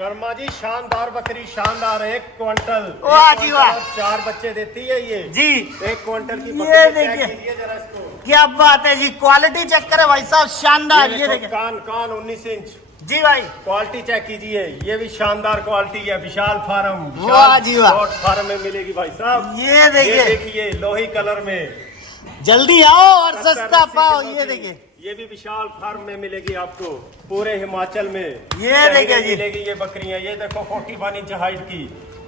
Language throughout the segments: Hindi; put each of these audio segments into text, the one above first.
शर्मा जी शानदार बकरी, शानदार 1 क्विंटल। वाह जी वाह। 4 बच्चे देती है ये जी 1 क्विंटल की ये बकरी। देखिए। चेक कीजिए जरा इसको। क्या बात है जी, क्वालिटी चेक करें भाई साहब, शानदार। ये देखो, देखिए कान 19 इंच। जी भाई, क्वालिटी चेक कीजिए, ये भी शानदार क्वालिटी है। विशाल फार्म, वाह जी वाह। गोट फार्म में मिलेगी भाई साहब। ये देखिए, देखिए लोही कलर में, जल्दी आओ और 70-80 सस्ता पाओ। किलो ये की। देखिए, ये भी विशाल फार्म में मिलेगी आपको पूरे हिमाचल में। ये कहीं देखिए नहीं जी। मिलेगी ये बकरियां। ये देखो 41 इंच हाइट की,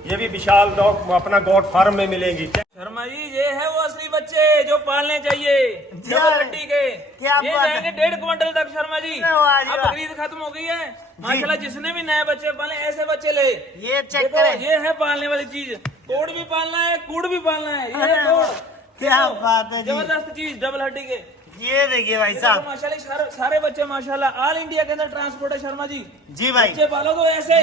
ये भी विशाल डॉग अपना गोट फार्म में मिलेगी। शर्मा जी ये है वो असली बच्चे जो पालने चाहिए, जी डबल हड्डी के। क्या ये बात है। जाएंगे 1.5 क्विंटल तक शर्मा जी। अरे वाह जी अब वाह। बकरीद खत्म हो गई है माशाल्लाह। जिसने भी नए बच्चे पाले ऐसे बच्चे ले। ये चेक देखो, करें। ये है पालने वाली चीज। कोड भी पालना है, कूड़ भी पालना है। ये है अरे कोड। वाह, क्या देखो, बात है जी। जबरदस्त चीज, डबल हड्डी के। ये देखिए भाई ये साहब। देखो माशाल्लाह सारे बच्चे माशाल्लाह ऑल इंडिया के अंदर ट्रांसपोर्ट है शर्मा जी। जी भाई, बच्चे पालो तो ऐसे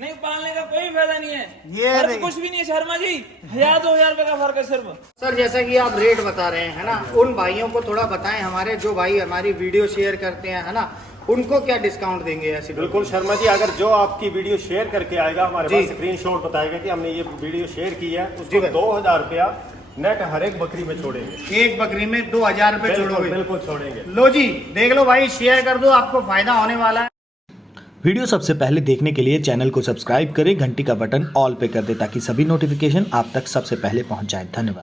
नहीं, पालने का कोई फायदा नहीं है। ये फर्क देखिए। कुछ भी नहीं है शर्मा जी। 1000-2000 रुपए का फर्क है सिर्फ। सर जैसा कि आप रेट बता रहे हैं, है ना, उन भाइयों को थोड़ा बताएं, हमारे जो भाई हमारी वीडियो शेयर करते हैं, है ना, उनको क्या डिस्काउंट देंगे ऐसी? बिल्कुल शर्मा जी, अगर जो आपकी वीडियो शेयर करके आएगा हमारे जी। पास स्क्रीनशॉट बताएगा कि हमने ये वीडियो शेयर की है, जी उसको भाई। 2000 रुपया नेट हर एक बकरी में छोड़ेंगे। एक बकरी में 2000 रुपए बिल्कुल जोड़ोगे? बिल्कुल छोड़ेंगे। लो जी, देख लो भाई, शेयर कर दो, आपको फायदा होने वाला है। वीडियो सबसे पहले देखने के लिए चैनल को सब्सक्राइब करें, घंटी का बटन ऑल पे कर दें ताकि सभी नोटिफिकेशन आप तक सबसे पहले पहुंच जाएं। धन्यवाद।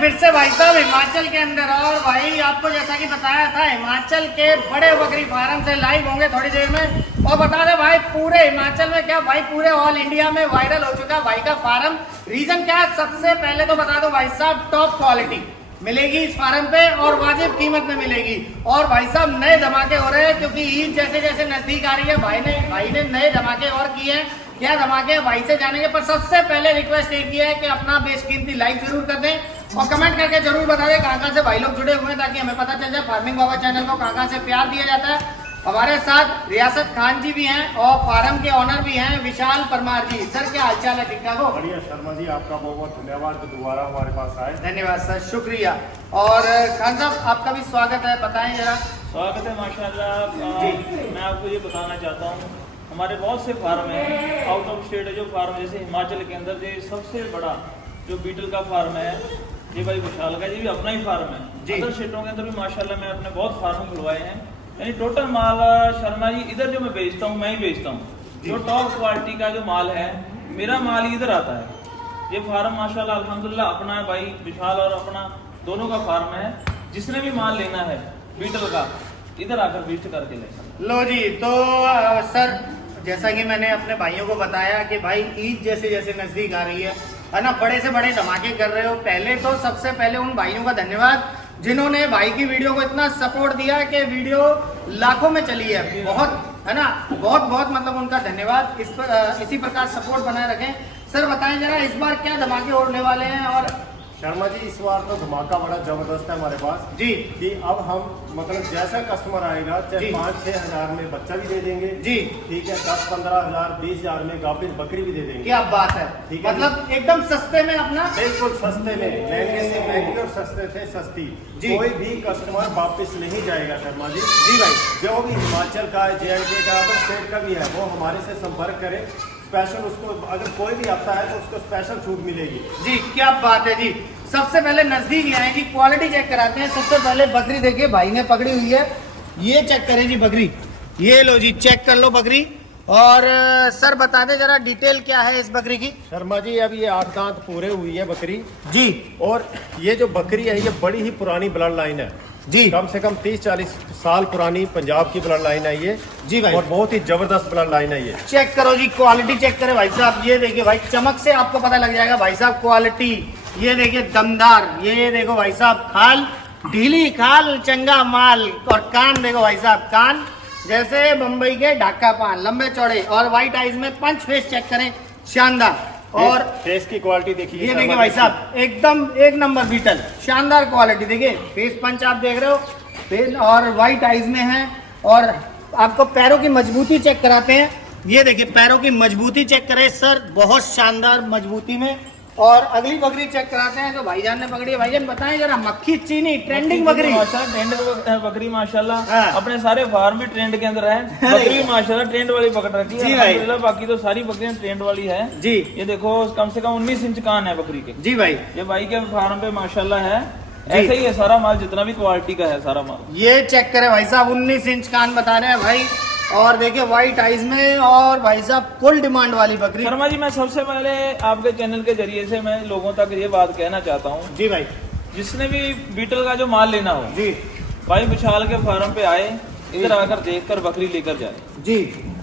फिर से भाई साहब हिमाचल के अंदर, और भाई आपको जैसा कि बताया था हिमाचल के बड़े बकरी फार्म से लाइव होंगे थोड़ी देर में। और बता दे भाई, पूरे हिमाचल में क्या भाई, पूरे ऑल इंडिया में वायरल हो चुका है भाई का फार्म। रीजन क्या है, सबसे पहले तो बता दो भाई साहब, टॉप क्वालिटी मिलेगी इस फार्म पे और वाजिब कीमत में मिलेगी। और भाई साहब नए धमाके हो रहे हैं, क्योंकि ईद जैसे जैसे नजदीक आ रही है, भाई ने नए धमाके और किए हैं। क्या धमाके भाई से जानेंगे, पर सबसे पहले रिक्वेस्ट एक ही है कि अपना बेशकीमती लाइक जरूर कर दें और कमेंट करके जरूर बता दें कहाँ से भाई लोग जुड़े हुए हैं, ताकि हमें पता चल जाए फार्मिंग बाबा चैनल को कहाँ से प्यार दिया जाता है। हमारे साथ रियासत खान जी भी हैं और फार्म के ऑनर भी हैं विशाल परमार जी। सर क्या हालचाल है, ठीक ठाक हो? बढ़िया शर्मा जी, आपका बहुत बहुत धन्यवाद कि दोबारा हमारे पास आए। धन्यवाद सर, शुक्रिया। और खान साहब आपका भी स्वागत है, बताएं जरा। स्वागत है माशाल्लाह। मैं आपको ये बताना चाहता हूँ, हमारे बहुत से फार्म हैं आउट ऑफ स्टेट है जो फार्म, जैसे हिमाचल के अंदर जो सबसे बड़ा जो बीटल का फार्म है ये भाई विशाल का, ये भी अपना ही फार्म है। जी। अदर स्टेटों के अंदर भी माशाल्लाह मैं अपने बहुत फार्म खुलवाए हैं। यानी टोटल माल शर्मा जी इधर जो मैं बेचता हूँ मैं ही बेचता हूँ। जो टॉप क्वालिटी का जो माल है मेरा माल ही इधर आता है। ये फार्म माशाल्लाह अल्हम्दुलिल्लाह अपना है भाई, विशाल और अपना दोनों का फार्म है। जिसने भी माल लेना है बीटल का इधर आकर विजिट करके ले। लो जी, तो सर जैसा कि मैंने अपने भाइयों को बताया कि भाई ईद जैसे जैसे नजदीक आ रही है ना, बड़े से बड़े धमाके कर रहे हो। पहले तो सबसे पहले उन भाइयों का धन्यवाद जिन्होंने भाई की वीडियो को इतना सपोर्ट दिया कि वीडियो लाखों में चली है, बहुत, है ना, बहुत बहुत मतलब उनका धन्यवाद। इस पर इसी प्रकार सपोर्ट बनाए रखें। सर बताएं जरा इस बार क्या धमाके होने वाले हैं? और शर्मा जी इस बार तो धमाका बड़ा जबरदस्त है हमारे पास जी कि अब हम मतलब जैसा कस्टमर आएगा चाहे जी। 5-6 हजार में बच्चा भी दे देंगे जी, ठीक है, 10-15 हजार 20 हजार में गाभिन बकरी भी दे देंगे। क्या बात है, ठीक है। मतलब एकदम सस्ते में अपना। बिल्कुल सस्ते में, महंगे से महंगी और सस्ते से सस्ती। जी। कोई भी कस्टमर वापस नहीं जाएगा शर्मा जी। जी भाई, जो भी हिमाचल का है, JNK का, अदर स्टेट का भी है, वो हमारे से संपर्क करे। स्पेशल उसको अगर कोई भी आता है तो उसको स्पेशल छूट मिलेगी। जी क्या बात है जी। सबसे पहले नजदीक ही आए जी, क्वालिटी चेक कराते हैं। सबसे पहले बकरी देखिए भाई ने पकड़ी हुई है, ये चेक करें जी बकरी। ये लो जी, चेक कर लो बकरी। और सर बता दे जरा डिटेल क्या है इस बकरी की? शर्मा जी अब ये 8 दांत पूरे हुई है बकरी, जी और ये जो बकरी है ये बड़ी ही पुरानी ब्लड लाइन है जी कम से कम 30-40 साल पुरानी पंजाब की ब्लड लाइन है ये जी भाई। और बहुत ही जबरदस्त ब्लड लाइन है ये। चेक करो जी, क्वालिटी चेक करें भाई साहब। ये देखिए भाई, चमक से आपको पता लग जाएगा भाई साहब क्वालिटी। ये देखिए दमदार, ये देखो भाई साहब खाल, ढीली खाल, चंगा माल। और कान देखो भाई साहब, कान जैसे मुंबई के ढाका पान, लंबे चौड़े। और व्हाइट आइज में पंच फेस चेक करें, शानदार। और फेस की क्वालिटी देखिए, ये देखिए भाई साहब एकदम एक नंबर बीटल, शानदार क्वालिटी। देखिए फेस पंच आप देख रहे हो, फेस और व्हाइट आइज में है। और आपको पैरों की मजबूती चेक कराते हैं। ये देखिए पैरों की मजबूती चेक करें सर, बहुत शानदार मजबूती में। और अगली बकरी चेक कराते हैं जो भाईजान ने पकड़ी है। भाईजान बताएं जरा, मक्खी चीनी ट्रेंडिंग बकरी। माशाल्लाह ट्रेंड बकरी माशाल्लाह, हाँ। अपने सारे फार्म भी ट्रेंड के अंदर है। बकरी माशाल्लाह ट्रेंड वाली पकड़ रखी जी है भाई। अल्हम्दुलिल्लाह, बाकी तो सारी बकरियां ट्रेंड वाली है जी ये देखो कम से कम 19 इंच कान है बकरी के। जी भाई, ये भाई के फार्म पे माशाल्लाह है, ऐसे ही है सारा माल, जितना भी क्वालिटी का है सारा माल। ये चेक करें भाई साहब, 19 इंच कान बता रहे हैं भाई, और देखिए व्हाइट आइज में, और भाई साहब फुल डिमांड वाली बकरी। शर्मा जी मैं सबसे पहले आपके चैनल के जरिए से मैं लोगों तक ये बात कहना चाहता हूँ, जी भाई, जिसने भी बीटल का जो माल लेना हो जी भाई विशाल के फार्म पे आए, इधर आकर देखकर बकरी लेकर जाए। जी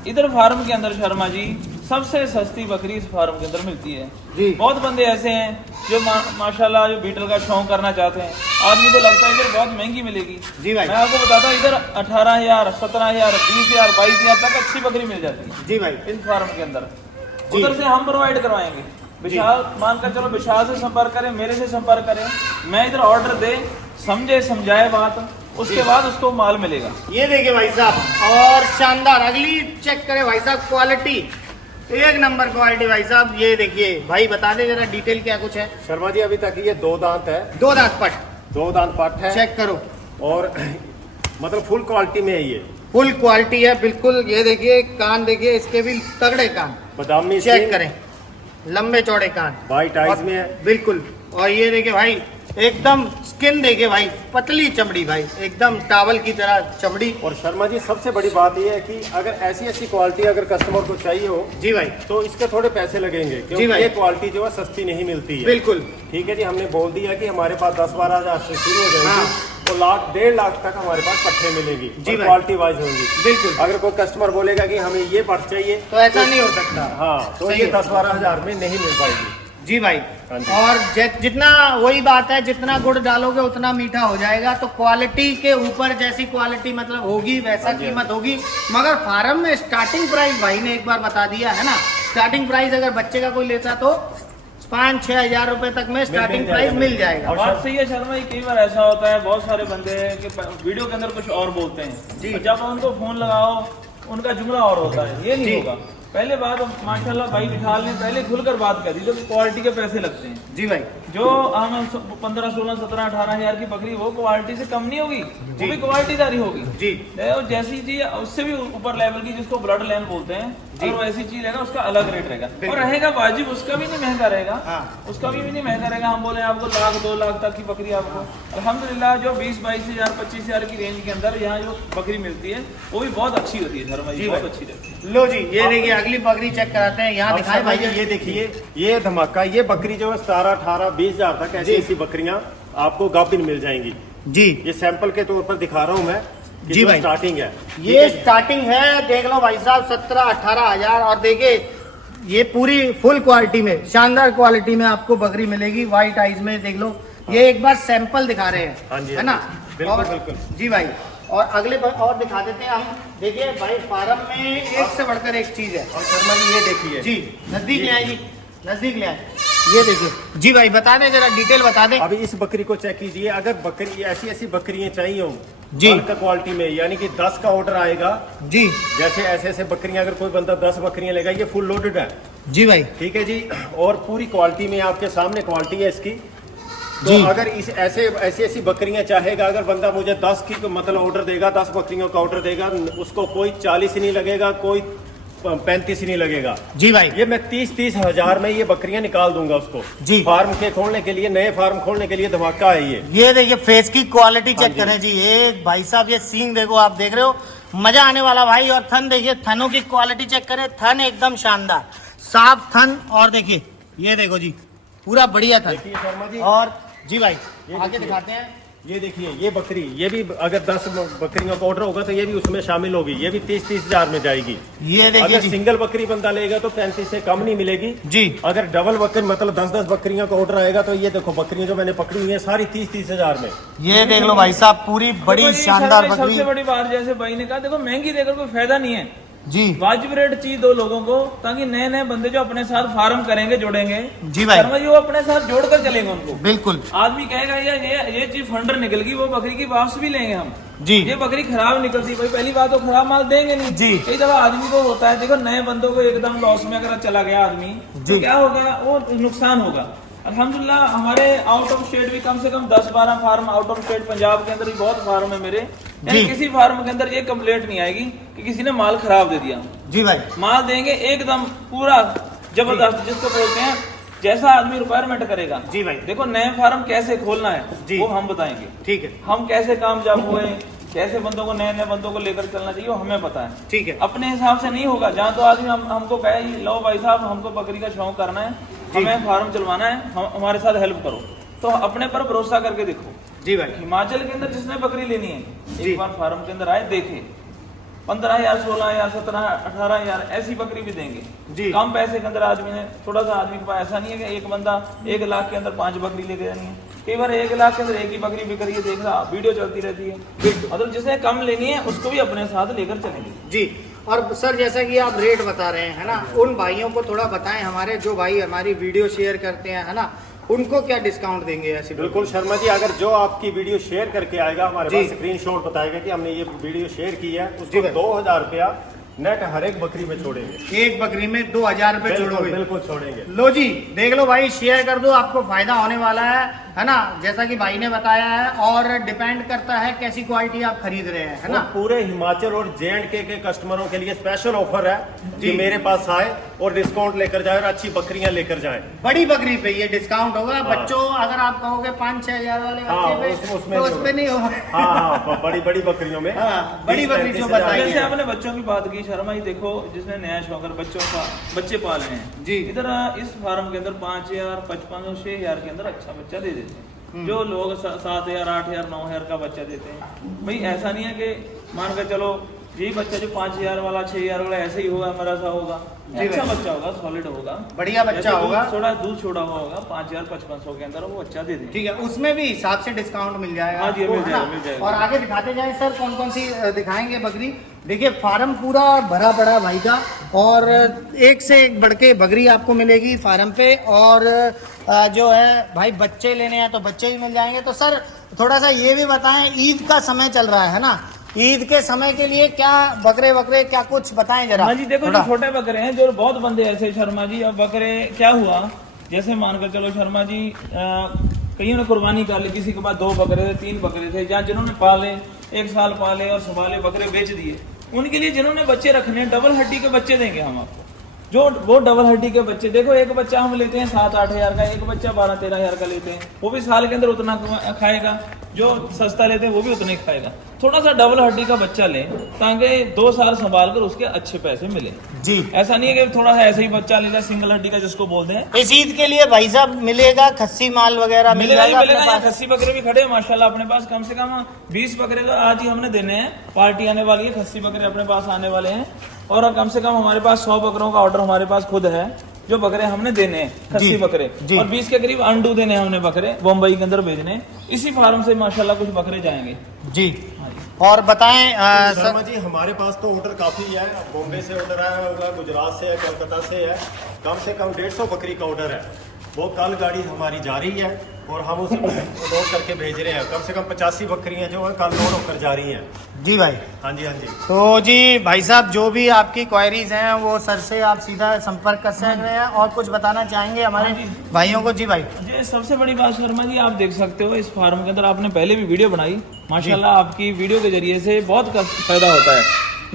इधर फार्म के अंदर शर्मा जी सबसे सस्ती बकरी इस फार्म के अंदर मिलती है। जी। बहुत बंदे ऐसे हैं जो माशाल्लाह जो बीटल का शौक करना चाहते हैं, आदमी को लगता है इधर बहुत महंगी मिलेगी। जी भाई। मैं आपको बताता हूँ इधर 18,000, 17,000, 20,000, 22,000 तक अच्छी बकरी मिल जाती है जी भाई, इन फार्म के अंदर। जी। उधर से हम प्रोवाइड करवाएंगे। विशाल मानकर चलो, विशाल से संपर्क करें, मेरे से संपर्क करें, मैं इधर ऑर्डर दे, समझे समझाए बात, उसके बाद उसको माल मिलेगा। ये देखिए भाई साहब, और शानदार अगली चेक करें भाई साहब, क्वालिटी एक नंबर क्वालिटी भाई साहब। ये देखिए भाई, बता दे जरा डिटेल क्या कुछ है। शर्मा जी अभी तक ये 2 दांत है, 2 दांत पट, 2 दांत पट है, चेक करो, और मतलब फुल क्वालिटी में है ये, फुल क्वालिटी है बिल्कुल। ये देखिए कान देखिए, इसके भी तगड़े कान, बादामी चेक सींग, करें, लंबे चौड़े कान, वाइट आइज और में है। बिल्कुल। और ये देखिए भाई, एकदम स्किन देखिए भाई, पतली चमड़ी भाई, एकदम टावल की तरह चमड़ी। और शर्मा जी सबसे बड़ी बात यह है कि अगर ऐसी क्वालिटी अगर कस्टमर को चाहिए हो जी भाई, तो इसके थोड़े पैसे लगेंगे, जी क्योंकि भाई। ये क्वालिटी जो है सस्ती नहीं मिलती है। बिल्कुल ठीक है जी, हमने बोल दिया कि हमारे पास 10-12 हजार से शुरू हो जाएगी, हाँ। तो 1,00,000-1,50,000 तक हमारे पास पट्टे मिलेंगी जी भाई। क्वालिटी वाइज होंगी। बिल्कुल। अगर कोई कस्टमर बोलेगा कि हमें ये पट चाहिए, तो ऐसा नहीं हो सकता। हाँ, तो सही ये है। 10-12 हजार में नहीं मिल पाएगी। जी भाई। हाँ जी। और जितना वही बात है, जितना गुड़ डालोगे उतना मीठा हो जाएगा। तो क्वालिटी के ऊपर जैसी क्वालिटी मतलब होगी वैसा कीमत होगी। मगर फार्म में स्टार्टिंग प्राइस भाई ने एक बार बता दिया है ना, स्टार्टिंग प्राइस अगर बच्चे का कोई लेता तो 5-6 हजार रुपए तक में स्टार्टिंग प्राइस मिल जाएगा। बात सही है शर्मा जी, कई बार ऐसा होता है, बहुत सारे बंदे हैं कि वीडियो के अंदर कुछ और बोलते हैं जी। और जब उनको फोन लगाओ उनका जुमला और होता है, ये जी। नहीं होगा। पहले बात माशाल्लाह भाई विशाल ने पहले खुलकर बात करी, तो क्वालिटी के पैसे लगते हैं। जी भाई। जो हम 15, 16, 17, 18 हजार की बकरी वो क्वालिटी से कम नहीं होगी, वो भी क्वालिटीदारी होगी जी। और जैसी चीज उससे भी ऊपर लेवल की जिसको ब्लड लैंप बोलते हैं, और वैसी चीज है ना उसका अलग रेट रहेगा, और रहेगा वाजिब, उसका भी नहीं महंगा रहेगा। हाँ। उसका भी नहीं महंगा रहेगा। हम बोले आपको 1,00,000, 2,00,000 तक की बकरी आपको अल्हम्दुलिल्लाह जो 20-22 हजार, 25 हजार की रेंज के अंदर यहाँ जो बकरी मिलती है वो भी बहुत अच्छी होती है शर्मा जी, बहुत अच्छी रहती है। लो जी, ये देखिए अगली बकरी चेक कराते हैं। यहाँ अब दिखाए शर्मा भाई, जी ये देखिए, ये धमाका, ये बकरी जो है 17, 18, 20 हजार तक ऐसी बकरियां आपको गाभिन मिल जाएंगी जी। ये सैंपल के तौर पर दिखा रहा हूँ मैं कि जी जो भाई। स्टार्टिंग है ये स्टार्टिंग है, देख लो भाई साहब, 17-18 हजार। और देखिए ये पूरी फुल क्वालिटी में, शानदार क्वालिटी में आपको बकरी मिलेगी। व्हाइट आइज में देख लो, ये एक बार सैंपल दिखा रहे हैं, हाँ जी, है ना? बिल्कुल, और- बिल्कुल। जी भाई। और अगले और दिखा देते हैं हम। देखिए भाई फार्म में एक से बढ़कर एक चीज है। और शर्मा जी ये देखिए जी नजदीक ले आए जी, नजदीक ले आए। ये देखिए जी भाई, बता दें जरा डिटेल बता दें। अभी इस बकरी को चेक कीजिए। अगर बकरी ऐसी बकरियां चाहिए हो जी। बल्क क्वालिटी में, यानी कि 10 का ऑर्डर आएगा, जी जैसे ऐसे बकरियां अगर कोई बंदा 10 बकरियां लेगा, ये फुल लोडेड है। जी भाई। ठीक है जी, और पूरी क्वालिटी में आपके सामने क्वालिटी है इसकी। तो जी। अगर इस ऐसी बकरियां चाहेगा, अगर बंदा मुझे 10 की मतलब ऑर्डर देगा, 10 बकरियों का ऑर्डर देगा, उसको कोई 40 नहीं लगेगा, कोई 35 नहीं लगेगा जी भाई। ये मैं 30 हजार में ये बकरियां निकाल दूंगा उसको। जी। फार्म के खोलने के लिए, नए फार्म खोलने के लिए धमाका है ये। देखिए फेस की क्वालिटी हाँ चेक जी। करें जी। एक भाई साहब ये सींग देखो, आप देख रहे हो, मजा आने वाला भाई। और थन देखिए, थनों की क्वालिटी चेक करें, थन एकदम शानदार साफ थन। और देखिए ये देखो जी, पूरा बढ़िया थन। देखिए शर्मा जी, और जी भाई ये आगे देखिए। दिखाते हैं। ये देखिए, ये बकरी, ये भी अगर 10 बकरियों का ऑर्डर होगा तो ये भी उसमें शामिल होगी, ये भी 30 हजार में जाएगी। ये देखिए अगर जी। सिंगल बकरी बंदा लेगा तो 35 से कम नहीं मिलेगी जी। अगर डबल बकरी मतलब 10 बकरियों का ऑर्डर आएगा तो ये देखो बकरियां जो मैंने पकड़ी हुई है सारी 30 हजार में। ये देख लो भाई साहब, पूरी बड़ी देखो जी, शानदार शर्मा जी, बकरी। सबसे बड़ी बात जैसे भाई ने कहा, देखो महंगी देकर कोई फायदा नहीं है। जी वाजिब रेट चाहिए दो लोगों को, ताकि नए नए बंदे जो अपने साथ फार्म करेंगे, जोड़ेंगे जी भाई। शर्मा जी, वो अपने साथ जोड़कर चलेंगे उनको। बिल्कुल। आदमी कहेगा ये चीज फंडर निकल गई, वो बकरी की वापस भी लेंगे हम। जी। ये बकरी खराब निकलती भाई, पहली बात तो खराब माल देंगे नहीं जी। कई दफा आदमी को होता है, देखो नए बंदों को एकदम लॉस में अगर चला गया आदमी जी। तो क्या होगा, वो नुकसान होगा। अल्हम्दुलिल्लाह हमारे आउट ऑफ स्टेट भी कम से कम 10-12 farm out of state, Punjab के अंदर भी बहुत फार्म है मेरे, जी। किसी फार्म के अंदर ये कंप्लेंट नहीं आएगी कि किसी ने माल खराब दे दिया। जी भाई, माल देंगे एकदम पूरा जबरदस्त, जिसको बोलते हैं जैसा आदमी रिक्वायरमेंट करेगा। जी भाई। देखो नए फार्म कैसे खोलना है जी। वो हम बताएंगे, ठीक है, हम कैसे कामयाब हुए, कैसे बंदों को नए बंदों को लेकर चलना चाहिए वो हमें पता है। ठीक है। अपने हिसाब से नहीं होगा, जहाँ तो आदमी हमको कहे लो भाई साहब हमको बकरी का शौक करना है, हमें फार्म चलवाना है, हमारे साथ हेल्प करो, तो अपने पर भरोसा करके देखो। जी भाई, हिमाचल के अंदर जिसने बकरी लेनी है जी। एक बार फार्म के अंदर आए, देखे 15,000, 16,000, 17,000, 18,000 ऐसी बकरी भी देंगे। जी। कम पैसे के अंदर आदमी ने, थोड़ा सा आदमी के पास ऐसा नहीं है कि एक बंदा 1 लाख के अंदर 5 बकरी लेके जानी है। कई बार 1 लाख के अंदर एक ही बकरी बिक रही है, देख रहा वीडियो चलती रहती है। मतलब जिसने कम लेनी है उसको भी अपने साथ लेकर चलेंगे। जी। और सर जैसा कि आप रेट बता रहे हैं, है ना, उन भाइयों को थोड़ा बताएं, हमारे जो भाई हमारी वीडियो शेयर करते हैं, है ना, उनको क्या डिस्काउंट देंगे ऐसी? बिल्कुल शर्मा जी, अगर जो आपकी वीडियो शेयर करके आएगा हमारे जी। पास स्क्रीनशॉट बताएगा कि हमने ये वीडियो शेयर की है, जी उसको भाई। 2,000 रुपया नेट हर एक बकरी में छोड़ेंगे। एक बकरी में 2,000 रुपए बिल्कुल जोड़ोगे? बिल्कुल छोड़ेंगे। लो जी, देख लो भाई, शेयर कर दो, आपको फायदा होने वाला है ना, जैसा कि भाई ने बताया है। और डिपेंड करता है कैसी क्वालिटी आप खरीद रहे हैं, है ना। और पूरे हिमाचल और J&K के कस्टमरों के लिए स्पेशल ऑफर है जी। कि मेरे पास आए और डिस्काउंट लेकर जाए और अच्छी बकरियां लेकर जाएं। बड़ी बकरी पे ये डिस्काउंट होगा। हाँ। बच्चों अगर आप कहोगे 5-6 हजार वाले हाँ, बच्चे पे, उसमें तो नहीं उस पे नहीं होगा। हाँ, बड़ी बड़ी बकरियों में। हाँ, बड़ी 30, बकरी जो 35 हजार बताई जैसे है। आपने बच्चों की बात की शर्मा जी, देखो जिसने नया शौक है बच्चे पाल रहे हैं जी। इधर इस फार्म के अंदर 5,000, 5500, 6,000 के अंदर अच्छा बच्चा दे देते हैं। जो लोग 7,000, 8,000, 9,000 का बच्चा देते हैं, भाई ऐसा नहीं है कि मान कर चलो यही बच्चा जो 5,000 वाला, 6,000 वाला ऐसे ही होगा, हमारा सा होगा। जी अच्छा भाई। बच्चा होगा, सॉलिड होगा, बढ़िया बच्चा जैसे दूध होगा। थोड़ा दूध छोड़ा हुआ होगा, 5,000, 5500 के अंदर वो बच्चा दे देंगे। ठीक है, उसमें भी हिसाब से डिस्काउंट मिल जाएगा। हाँ जी, आपको, मिल है जाएगा, ना? मिल जाएगा। और आगे दिखाते जाएं सर, कौन कौन सी दिखाएंगे बकरी। देखिए फार्म पूरा भरा पड़ा है भाई का, और एक से एक बढ़ के बकरी आपको मिलेगी फार्म पे। और जो है भाई बच्चे लेने हैं तो बच्चे ही मिल जाएंगे। तो सर थोड़ा सा ये भी बताएं, ईद का समय चल रहा है ना, ईद के समय के लिए क्या बकरे क्या कुछ बताएं जरा। हाँ जी, देखो जो थोड़ा। छोटे बकरे हैं, जो बहुत बंदे ऐसे शर्मा जी, अब बकरे क्या हुआ, जैसे मानकर चलो शर्मा जी, कईयों ने कुर्बानी कर ली, किसी के पास 2 बकरे थे, 3 बकरे थे, या जिन्होंने पाले 1 साल पाले और संभाले बकरे बेच दिए, उनके लिए जिन्होंने बच्चे रखने हैं, डबल हड्डी के बच्चे देंगे हम आपको। जो वो डबल हड्डी के बच्चे, देखो एक बच्चा हम लेते हैं 7-8 हजार का, एक बच्चा 12-13 हजार का लेते हैं, वो भी साल के अंदर उतना खाएगा, जो सस्ता लेते हैं वो भी उतना ही खाएगा। थोड़ा सा डबल हड्डी का बच्चा लें ताकि 2 साल संभाल कर उसके अच्छे पैसे मिले। जी। ऐसा नहीं है कि थोड़ा सा ऐसे ही बच्चा ले लिया सिंगल हड्डी का जिसको बोलते हैं। इस ईद के लिए भाई साहब मिलेगा खस्सी माल वगैरह मिलेगा ही मिलेगा मिलेगा, अपने यहाँ पास? खस्सी बकरे भी खड़े हैं माशाल्लाह अपने पास, कम से कम 20 बकरे तो आज ही हमने देने हैं। पार्टी आने वाली है, खस्सी बकरे अपने पास आने वाले हैं, और कम से कम हमारे पास 100 बकरों का ऑर्डर हमारे पास खुद है, जो बकरे हमने देने हैं खस्सी जी, बकरे। जी। और 20 के करीब अंडू देने हैं हमने बकरे, बम्बई के अंदर भेजने। इसी फार्म से माशाल्लाह कुछ बकरे जाएंगे। जी। और बताएं शर्मा सर। जी, हमारे पास तो ऑर्डर काफी है। बॉम्बे से ऑर्डर आया होगा, गुजरात से है, कोलकाता से है, कम से कम 150 बकरी का ऑर्डर है। वो कल गाड़ी हमारी जा रही है और हम उसको लोड करके भेज रहे हैं। कम से कम 85 बकरियां जो है कल लोड होकर जा रही हैं। जी भाई। हाँ जी, हाँ जी। तो जी भाई साहब, जो भी आपकी क्वायरीज हैं वो सर से आप सीधा संपर्क कर सकते हैं। और कुछ बताना चाहेंगे हमारे भाइयों को? जी भाई जी, सबसे बड़ी बात शर्मा जी, आप देख सकते हो इस फार्म के अंदर आपने पहले भी वीडियो बनाई, माशाल्लाह आपकी वीडियो के जरिए से बहुत फायदा होता है,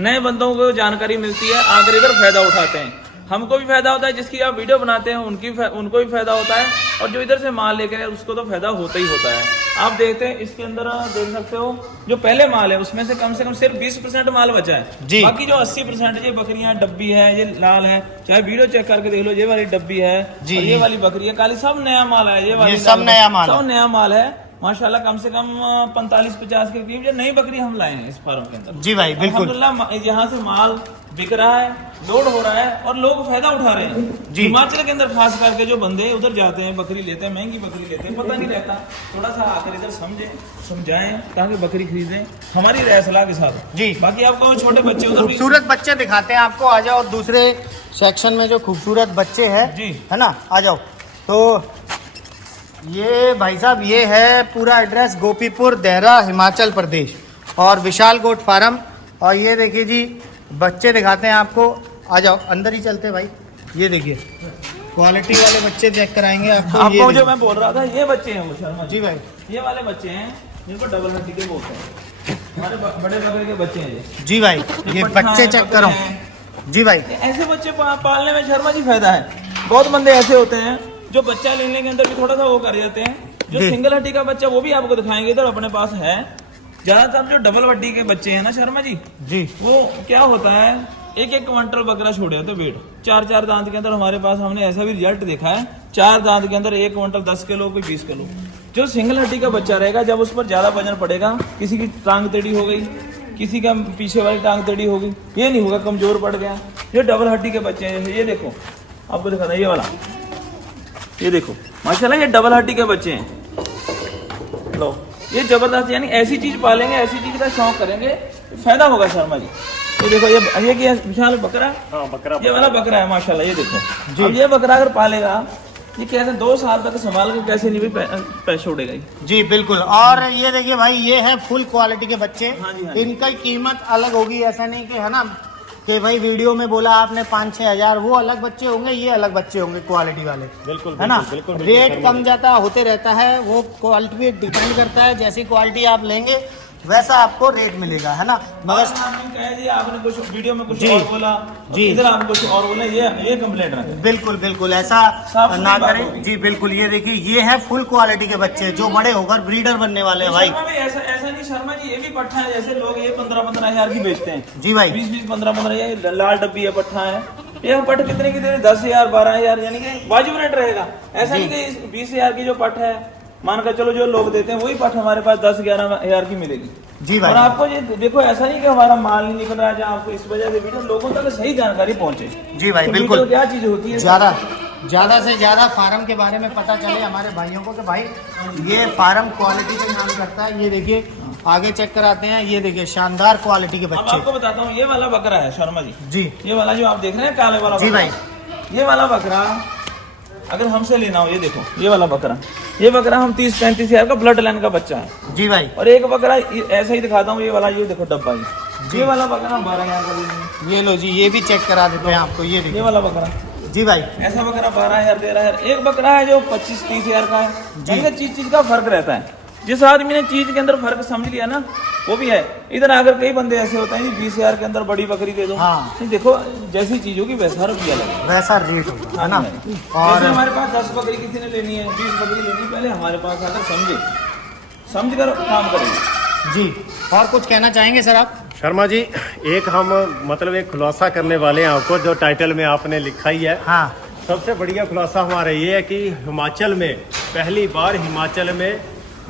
नए बंदों को जानकारी मिलती है, आकर इधर फायदा उठाते हैं। हमको भी फायदा होता है, जिसकी आप वीडियो बनाते हैं उनको भी फायदा होता है, और जो इधर से माल लेकर है उसको तो फायदा होता ही होता है। आप देखते हैं इसके अंदर देख सकते हो, जो पहले माल है उसमें से कम सिर्फ 20% माल बचा है। जी। बाकी जो 80% ये बकरियां डब्बी है, ये लाल है, चाहे वीडियो चेक करके देख लो, ये वाली डब्बी है जी, और ये वाली बकरी है काली, सब नया माल है। ये वाली ये सब नया माल है। सब नया माल है माशाल्लाह। कम से कम 45-50 के करीब जो नई बकरी हम लाए हैं इस फार्म के अंदर। जी भाई, बिल्कुल। अल्हम्दुलिल्लाह यहाँ से माल बिक रहा है, लोड हो रहा है, और लोग फायदा उठा रहे हैं। जी। हिमाचल के अंदर खास करके जो बंदे उधर जाते हैं, बकरी लेते हैं, महंगी बकरी लेते हैं, पता नहीं रहता, थोड़ा सा आकर इधर समझाएं ताकि बकरी खरीदें हमारी राय सलाह के साथ। जी। बाकी आपको छोटे बच्चे उधर भी खूबसूरत बच्चे दिखाते हैं आपको। आ जाओ दूसरे सेक्शन में, जो खूबसूरत बच्चे हैं, जी। है ना, आ जाओ। तो ये भाई साहब, ये है पूरा एड्रेस, गोपीपुर, देहरा, हिमाचल प्रदेश। और विशाल गोट फार्म। और ये देखिए जी बच्चे दिखाते हैं आपको, आ जाओ अंदर ही चलते हैं भाई। ये देखिए क्वालिटी वाले बच्चे चेक कराएंगे आपको। आपको जो मैं बोल रहा था ये बच्चे हैं वो शर्मा जी भाई, ये वाले बच्चे हैं जिनको डबल हड्डी के बोलते हैं, हमारे बड़े बकरे के बच्चे हैं ये। जी भाई ये बच्चे चेक करो जी भाई। ऐसे बच्चे पालने में शर्मा जी फायदा है। बहुत बंदे ऐसे होते हैं जो बच्चा लेने के अंदर भी थोड़ा सा वो कर जाते हैं। जो जी। सिंगल हड्डी का बच्चा वो भी आपको दिखाएंगे, इधर अपने पास है। ज्यादातर जो डबल हड्डी के बच्चे हैं ना शर्मा जी, जी वो क्या होता है, एक एक क्विंटल बकरा छोड़ जाते वेट। चार चार दांत के अंदर हमारे पास हमने ऐसा भी रिजल्ट देखा है, 4 दांत के अंदर 1 क्विंटल 10 किलो कोई 20 किलो। जो सिंगल हड्डी का बच्चा रहेगा, जब उस पर ज्यादा वजन पड़ेगा, किसी की टांग टेढ़ी हो गई, किसी का पीछे वाली टांग टेढ़ी हो गई, ये नहीं होगा, कमजोर पड़ गया। ये डबल हड्डी के बच्चे हैं, ये देखो आपको दिखाता है, ये वाला, ये देखो माशाल्लाह ये डबल हड्डी के बच्चे हैं। लो ये जबरदस्त, यानी ऐसी चीज पालेंगे, ऐसी चीज का शौक करेंगे, फायदा होगा शर्मा जी। ये देखो ये क्या विशाल बकरा, हाँ बकरा, ये वाला बकरा है माशाल्लाह, ये देखो। अब ये बकरा अगर पालेगा, ये कैसे 2 साल तक संभाल के कैसे नहीं भी पैसे उड़ेगा ये। जी बिल्कुल। और ये देखिए भाई ये है फुल क्वालिटी के बच्चे। हाँ जी, हाँ जी। इनका कीमत अलग होगी, ऐसा नहीं कि है ना कि भाई वीडियो में बोला आपने 5-6 हजार, वो अलग बच्चे होंगे, ये अलग बच्चे होंगे क्वालिटी वाले, बिल्कुल है ना। बिल्कुल, रेट कम ज्यादा होते रहता है, वो क्वालिटी पे डिपेंड करता है। जैसी क्वालिटी आप लेंगे वैसा आपको रेट मिलेगा, है ना। मगर आपने कहा जी, आपने कुछ वीडियो में कुछ जी, और बोला, जी। इधर आप कुछ और बोले, ये कंप्लेंट रखें। बिल्कुल बिल्कुल ऐसा साफ सुथरी ना बात करें होगी। जी बिल्कुल। ये देखिए ये है फुल क्वालिटी के बच्चे जो बड़े होकर ब्रीडर बनने वाले हैं भाई। शर्मा भाई ऐसा नहीं शर्मा जी, ये भी पट्ठा है, जैसे लोग ये 15-15 हजार की बेचते हैं जी भाई 20-20 15-15 ये लाल डब्बी है पट्ठा है। ये पट्ट कितने की दे रहे, 10,000 12,000, यानी कि वाजिब रेट रहेगा। ऐसा नहीं कि 20,000 की जो पट्ट है, मानकर चलो जो लोग देते हैं वही पट्ट हमारे पास 10-11 हजार की मिलेगी जी भाई। और आपको ये देखो, ऐसा नहीं कि हमारा माल नहीं निकल रहा है, आपको इस वजह से वीडियो लोगों तक सही जानकारी पहुंचे जी भाई तो बिल्कुल। वीडियो क्या चीज होती है, ज्यादा से ज्यादा फार्म के बारे में पता चले हमारे भाइयों को कि भाई ये फार्म क्वालिटी का नाम करता है। ये देखिए आगे चेक कराते हैं, ये देखिए शानदार क्वालिटी के अब बच्चे आपको बताता हूँ। ये वाला बकरा है शर्मा जी, जी ये वाला जो आप देख रहे हैं काले वाला जी बकरा, भाई। ये वाला बकरा अगर हमसे लेना हो, ये देखो ये वाला बकरा, ये बकरा हम 30-35 हजार का ब्लड लाइन का बच्चा है जी भाई। और एक बकरा ऐसा ही दिखाता हूँ, ये वाला, ये देखो डब्बा, ये वाला बकरा 12,000 का लेंगे। ये लो जी, ये भी चेक करा देते हैं आपको। ये ये देखिए वाला बकरा जी भाई। ऐसा बकरा 12,000 13,000। एक बकरा है जो 25-30 हजार का है। यानी चीज चीज का फर्क रहता है। जिस आदमी ने चीज के अंदर फर्क समझ लिया ना, वो भी है। इधर आकर कई बंदे ऐसे होते हैं 20,000 के अंदर बड़ी बकरी दे दो। हाँ। नहीं, देखो जैसी चीज होगी वैसा रुपया लगेगा, वैसा रेट होगा, है ना। जैसे और हमारे पास 10 बकरी किसी ने लेनी है, 20 बकरी लेनी है, पहले हमारे पास आकर समझ कर काम करेंगे जी। और कुछ कहना चाहेंगे सर आप? शर्मा जी, एक हम मतलब एक खुलासा करने वाले हैं आपको, जो टाइटल में आपने लिखा ही है। हाँ सबसे बढ़िया खुलासा हमारा ये है कि हिमाचल में पहली बार हिमाचल में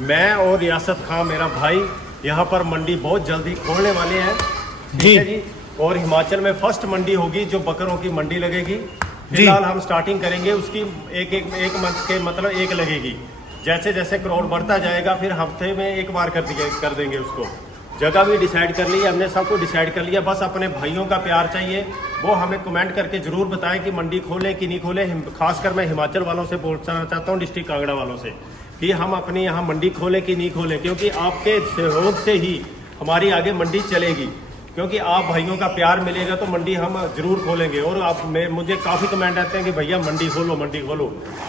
मैं और रियासत खां मेरा भाई यहाँ पर मंडी बहुत जल्दी खोलने वाले हैं। ठीक है जी। और हिमाचल में फर्स्ट मंडी होगी जो बकरों की मंडी लगेगी। फिलहाल हम स्टार्टिंग करेंगे उसकी एक मंथ के मतलब एक लगेगी। जैसे जैसे क्राउड बढ़ता जाएगा फिर हफ्ते में एक बार कर देंगे उसको। जगह भी डिसाइड कर ली है हमने, सब कुछ डिसाइड कर लिया। बस अपने भाइयों का प्यार चाहिए, वो हमें कमेंट करके जरूर बताएं कि मंडी खोले कि नहीं खोले। खासकर मैं हिमाचल वालों से पूछना चाहता हूँ, डिस्ट्रिक्ट कांगड़ा वालों से, कि हम अपनी यहाँ मंडी खोले कि नहीं खोले, क्योंकि आपके सहयोग से ही हमारी आगे मंडी चलेगी। क्योंकि आप भाइयों का प्यार मिलेगा तो मंडी हम जरूर खोलेंगे। और आप मुझे काफ़ी कमेंट आते हैं कि भैया मंडी खोलो मंडी खोलो।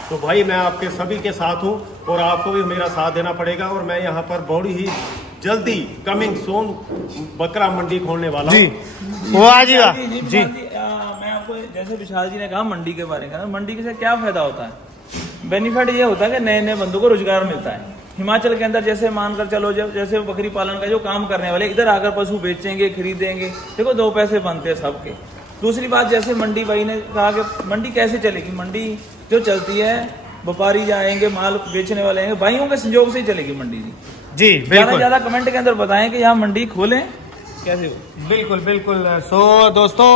तो भाई मैं आपके सभी के साथ हूँ और आपको भी मेरा साथ देना पड़ेगा। और मैं यहाँ पर बहुत ही जल्दी कमिंग सून बकरा मंडी खोलने वाला जी। हूँ। वो आज ही जी। मैं आपको जैसे विशाल जी ने कहा मंडी के बारे में, मंडी से क्या फायदा होता है, बेनिफिट ये होता है कि नए नए बंदों को रोजगार मिलता है। हिमाचल के अंदर जैसे मानकर चलो, जब जैसे बकरी पालन का जो काम करने वाले इधर आकर पशु बेचेंगे खरीदेंगे, देखो 2 पैसे बनते हैं सबके। दूसरी बात, जैसे मंडी भाई ने कहा कि मंडी कैसे चलेगी, मंडी जो चलती है व्यापारी जाएंगे, माल बेचने वाले आएंगे, भाइयों के संयोग से ही चलेगी मंडी जी। बिल्कुल ज्यादा कमेंट के अंदर बताएं कि यहाँ मंडी खोलें कैसे हो। बिल्कुल बिल्कुल। सो दोस्तों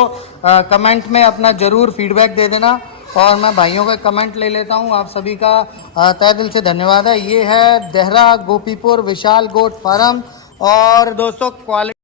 कमेंट में अपना जरूर फीडबैक दे देना। और मैं भाइयों का कमेंट ले लेता हूं। आप सभी का तहे दिल से धन्यवाद है। ये है देहरा गोपीपुर विशाल गोट फार्म। और दोस्तों क्वालिटी